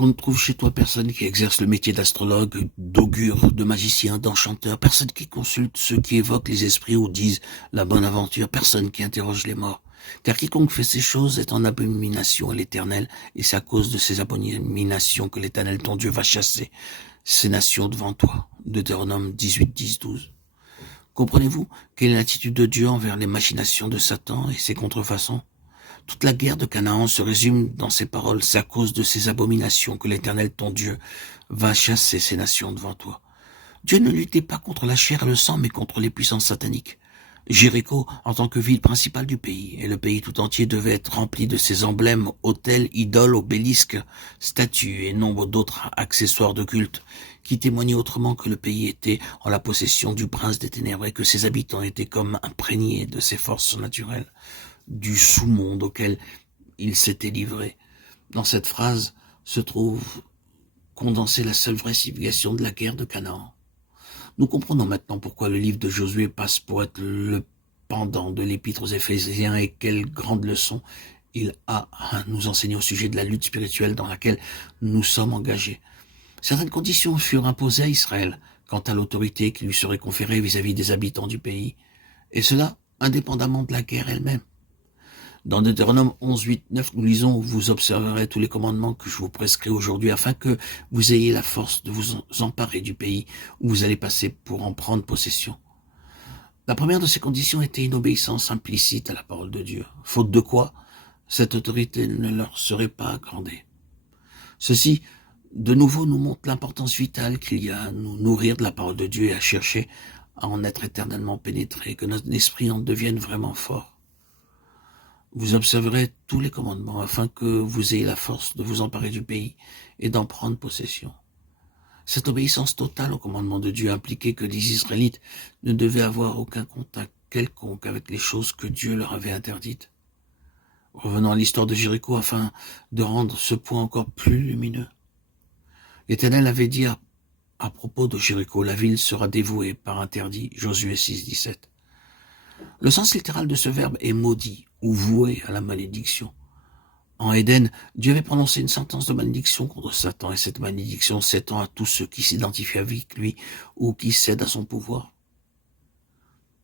Qu'on ne trouve chez toi personne qui exerce le métier d'astrologue, d'augure, de magicien, d'enchanteur, personne qui consulte ceux qui évoquent les esprits ou disent la bonne aventure, personne qui interroge les morts. Car quiconque fait ces choses est en abomination à l'Éternel, et c'est à cause de ces abominations que l'Éternel ton Dieu va chasser ces nations devant toi. Deutéronome 18, 10, 12. Comprenez-vous quelle est l'attitude de Dieu envers les machinations de Satan et ses contrefaçons? Toute la guerre de Canaan se résume dans ces paroles. C'est à cause de ces abominations que l'Éternel ton Dieu va chasser ces nations devant toi. Dieu ne luttait pas contre la chair et le sang, mais contre les puissances sataniques. Jéricho, en tant que ville principale du pays, et le pays tout entier devait être rempli de ces emblèmes, autels, idoles, obélisques, statues et nombre d'autres accessoires de culte, qui témoignaient autrement que le pays était en la possession du prince des ténèbres et que ses habitants étaient comme imprégnés de ses forces surnaturelles, du sous-monde auquel il s'était livré. Dans cette phrase se trouve condensée la seule vraie signification de la guerre de Canaan. Nous comprenons maintenant pourquoi le livre de Josué passe pour être le pendant de l'épître aux Éphésiens et quelle grande leçon il a à nous enseigner au sujet de la lutte spirituelle dans laquelle nous sommes engagés. Certaines conditions furent imposées à Israël quant à l'autorité qui lui serait conférée vis-à-vis des habitants du pays, et cela indépendamment de la guerre elle-même. Dans Deutéronome 11, 8, 9, nous lisons « Vous observerez tous les commandements que je vous prescris aujourd'hui afin que vous ayez la force de vous emparer du pays où vous allez passer pour en prendre possession. » La première de ces conditions était une obéissance implicite à la parole de Dieu, faute de quoi cette autorité ne leur serait pas accordée. Ceci, de nouveau, nous montre l'importance vitale qu'il y a à nous nourrir de la parole de Dieu et à chercher à en être éternellement pénétré, que notre esprit en devienne vraiment fort. Vous observerez tous les commandements afin que vous ayez la force de vous emparer du pays et d'en prendre possession. Cette obéissance totale au commandement de Dieu impliquait que les Israélites ne devaient avoir aucun contact quelconque avec les choses que Dieu leur avait interdites. Revenons à l'histoire de Jéricho afin de rendre ce point encore plus lumineux. L'Éternel avait dit à propos de Jéricho, la ville sera dévouée par interdit, Josué 6, 17. Le sens littéral de ce verbe est maudit ou voué à la malédiction. En Éden, Dieu avait prononcé une sentence de malédiction contre Satan, et cette malédiction s'étend à tous ceux qui s'identifient avec lui ou qui cèdent à son pouvoir.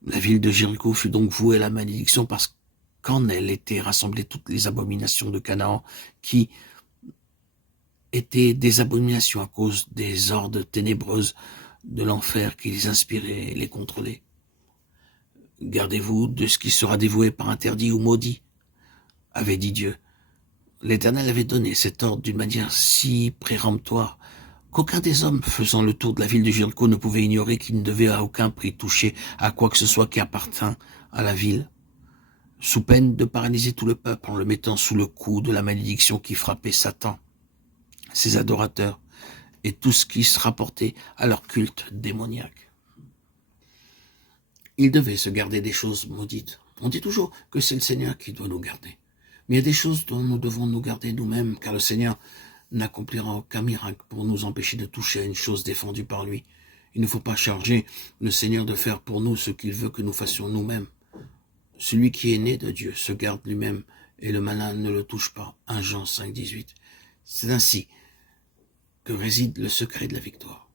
La ville de Jéricho fut donc vouée à la malédiction parce qu'en elle étaient rassemblées toutes les abominations de Canaan qui étaient des abominations à cause des hordes ténébreuses de l'enfer qui les inspiraient et les contrôlaient. Gardez-vous de ce qui sera dévoué par interdit ou maudit, avait dit Dieu. L'Éternel avait donné cet ordre d'une manière si péremptoire qu'aucun des hommes faisant le tour de la ville de Jéricho ne pouvait ignorer qu'il ne devait à aucun prix toucher à quoi que ce soit qui appartint à la ville, sous peine de paralyser tout le peuple en le mettant sous le coup de la malédiction qui frappait Satan, ses adorateurs et tout ce qui se rapportait à leur culte démoniaque. Ils devaient se garder des choses maudites. On dit toujours que c'est le Seigneur qui doit nous garder. Mais il y a des choses dont nous devons nous garder nous-mêmes, car le Seigneur n'accomplira aucun miracle pour nous empêcher de toucher à une chose défendue par lui. Il ne faut pas charger le Seigneur de faire pour nous ce qu'il veut que nous fassions nous-mêmes. Celui qui est né de Dieu se garde lui-même, et le malin ne le touche pas. 1 Jean 5, 18. C'est ainsi que réside le secret de la victoire.